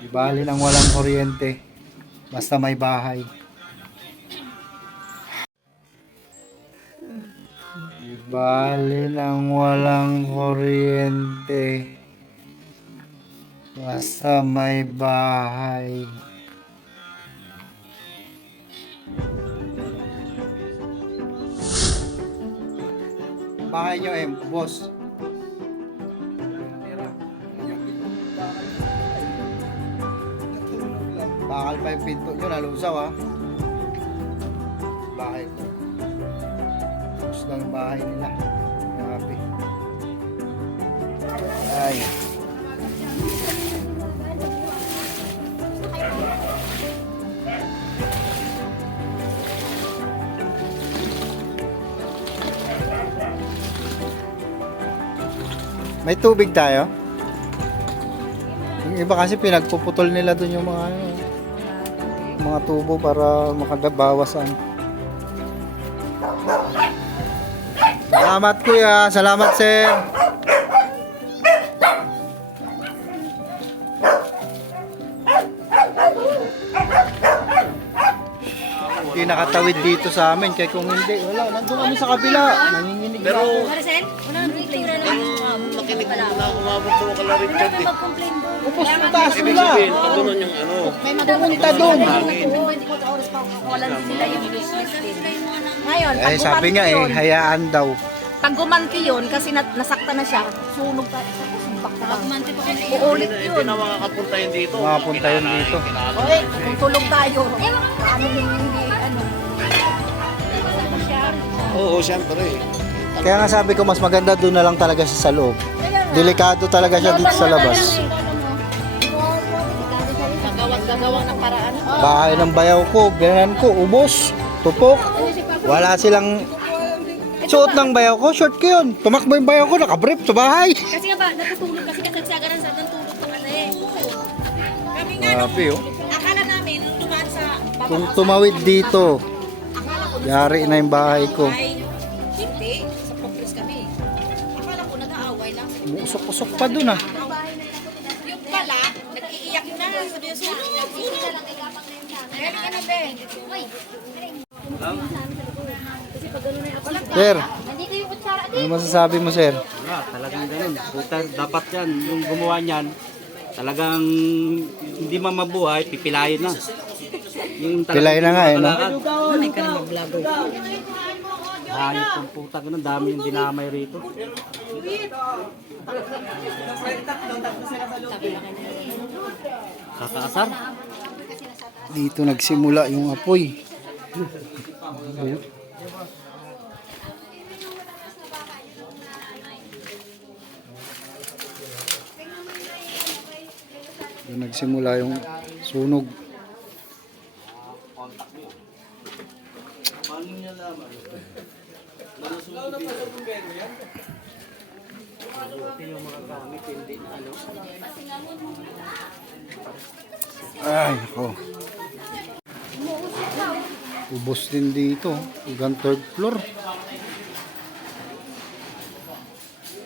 Di bali nang walang kuryente, basta may bahay. Di bali nang walang kuryente, basta may bahay. Bahay nyo boss. Bakal pa yung pinto nyo, nalusaw ha. Bahay ko. Tapos lang yung bahay nila. Grabe. Ay. May tubig tayo? Yung iba kasi pinagpuputol nila dun yung mga tubo para makagabawasan. Salamat kuya, salamat sir. Hindi nakatawid dito sa amin kaya kung hindi, wala, nandun kami sa kabila, nanginginig na ako. Maricel, wala nang complain na Makinig mo na umabot mo ka lang Richard eh. mag-complain doon. Upos yung taas Ibig nila. sabihin, doon yung ano. May Pupunta doon. Oo, 24 oras pa wala din nila yung business din. Ngayon, Eh sabi nga hayaan daw. pag gumanti yun, kasi nasakta na siya, sunog pa. Sumbak na lang. Gumanti pa kayo. Uulit Hindi yun. na makakapunta yun dito. Makapunta yun dito. Okay, kung tulog tayo, paano din hindi, ano. Oo, siyempre. Kaya nga sabi ko mas maganda doon na lang talaga siya sa loob. Delikado talaga siya dito sa labas. Gagawa ng paraan. Bahay ng bayaw ko, ganyan ko, ubos, tupok. Wala silang suot ng bayaw ko, short ko yun. Tumakbo yung bayaw ko, nakabrief sa bahay. Kasi nga ba, natutulog kasi kasagsaga ng tulog ng ano eh. Kami nga, Grabe oh. akala namin, nung dumaan sa Kung tumawid dito, yari na yung bahay ko. ay, hindi, sa progress kami. Akala ko nag-aaway lang. Usok-usok pa dun ah. Yung pala, nag-iiyak na. Sabi niya, sunog. Kaya ka na, Ben. Sir, Nandito yung kutsara. ano masasabi mo sir? Wala, talagang ganun. Dapat yan, yung gumawa niyan, talagang hindi man mabuhay, pipilayin na. Yung Pilay na nga eh, no? Hayop ang puta, ganun, dami yung dinamay rito. Kakaasar. Dito nagsimula yung apoy. Dito nagsimula yung sunog. Ay, nako. Ubos din dito. Hanggang third floor.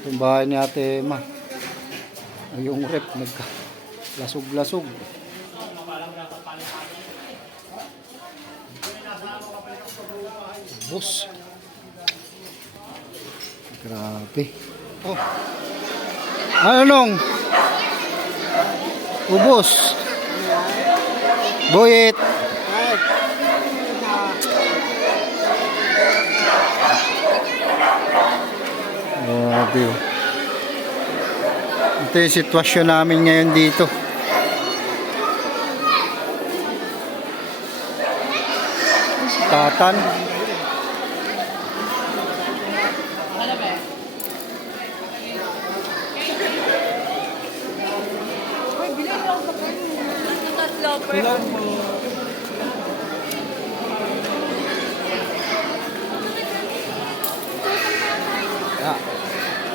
Itong bahay ni Ate Emma. Ay, yung rep nagka-lasog-lasog. Ubos. Grabe. Oh. Ano nung? Ubos. Boyet. Grabe. Ito yung sitwasyon namin ngayon dito. Tatan.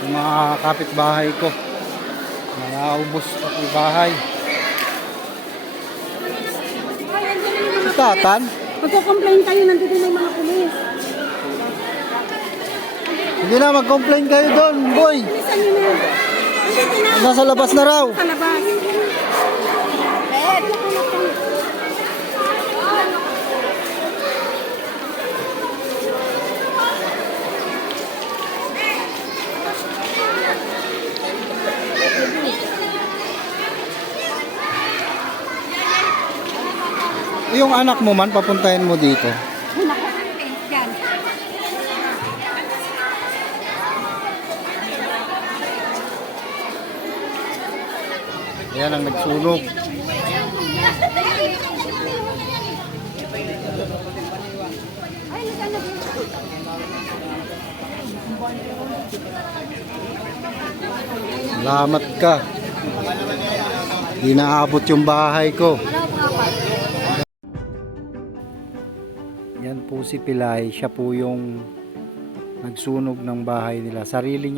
Yung mga kapitbahay ko, naubos ang bahay. Tatan? Magko-complain kayo, nandito na yung mga pulis. Hindi na, mag-complain kayo doon, boy. Nasa labas na raw. Sa labas. Eh, Yung anak mo man, papuntahin mo dito. yan. Yan ang nagsunog. Salamat ka. Di naabot yung bahay ko. Yan po si Pilay. Siya po yung nagsunog ng bahay nila. Sarili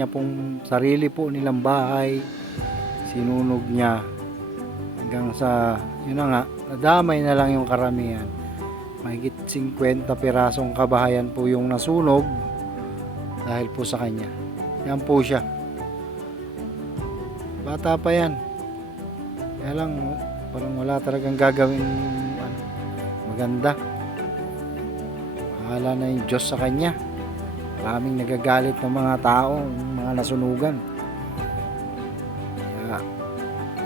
po nilang bahay. Sinunog niya. Hanggang sa, yun na nga, nadamay na lang yung karamihan. Mahigit 50 pirasong kabahayan po yung nasunog dahil po sa kanya. Yan po siya. Bata pa yan. Kaya lang, parang wala talagang gagawin maganda. Bahala na yung Diyos sa kanya. Maraming nagagalit ng mga tao, mga nasunugan. Kaya,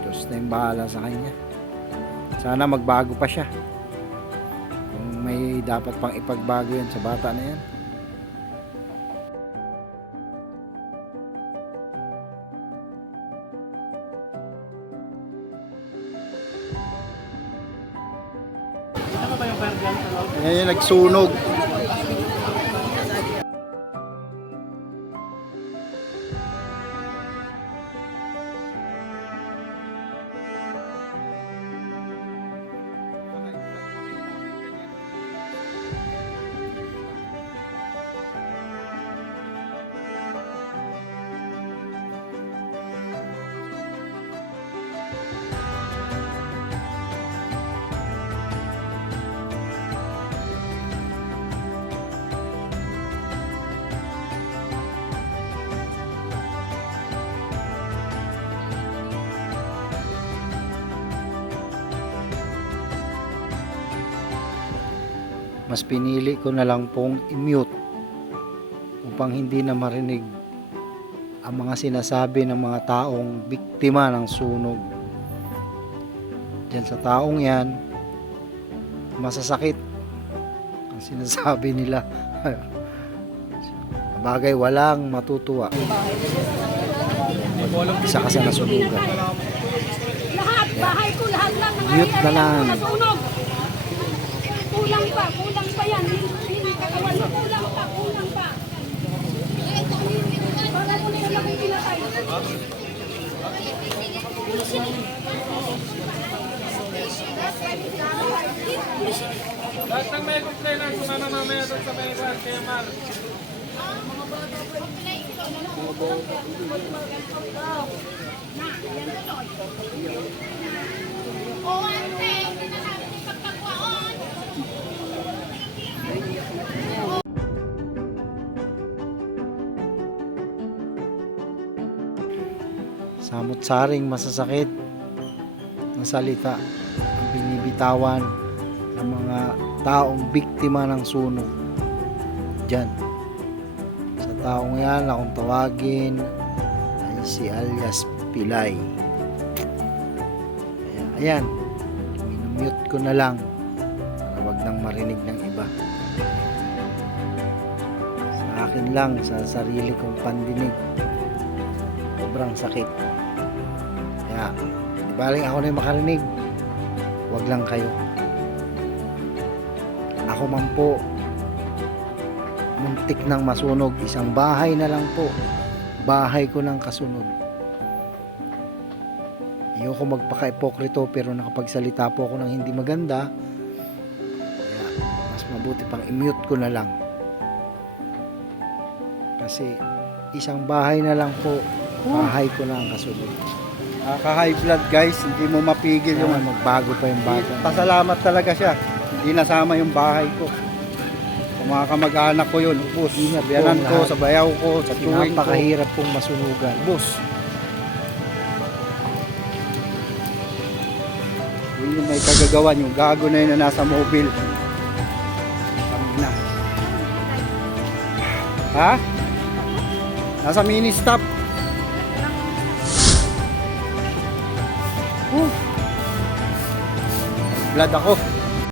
Diyos na yung bahala sa kanya. Sana magbago pa siya. Kung may dapat pang ipagbago yan sa bata na yan. Ngayon nagsunog. Mas pinili ko na lang pong i-mute upang hindi na marinig ang mga sinasabi ng mga taong biktima ng sunog. Diyan sa taong yan, masasakit ang sinasabi nila. Bagay walang matutuwa. Isa ka sa nasunugan. Lahat, bahay ko, lahat lang. Mute na lang. Nasunog. Kulang pa yan. Hindi katawan mo, kulang pa. Para mo nila lang yung pinatay. Lahat ng may complainant, kumana mamaya doon sa may KMR. Samot-saring masasakit na salita ang binibitawan ng mga taong biktima ng sunog. Diyan. Sa taong yan, akong tawagin ay si alias Pilay. Kaya, ayan, minumute ko na lang para wag nang marinig ng iba. Sa akin lang, sa sarili kong pandinig, sobrang sakit. Kaya, ibaling ako na yung makarinig. Wag lang kayo. Ako man po, muntik nang masunog. Isang bahay na lang po. Bahay ko nang kasunod. Ayoko magpaka-ipokrito pero nakapagsalita po ako ng hindi maganda. Kaya, mas mabuti pang i-mute ko na lang. Kasi, isang bahay na lang po. Bahay ko na ang kasunod. Ka-high blood guys, hindi mo mapigil yung magbago pa yung bata. Pasalamat talaga siya. Hindi nasama yung bahay ko. Mga kamag-anak ko yun, ubos. Sa biyanan ko, sa bayaw ko, sa tuwing ko. Napakahirap pong masunugan. Ubos. Yun yung may kagagawan, yung gago na yun na nasa mobile. Tangina. Ha? Nasa mini stop. Blood ako.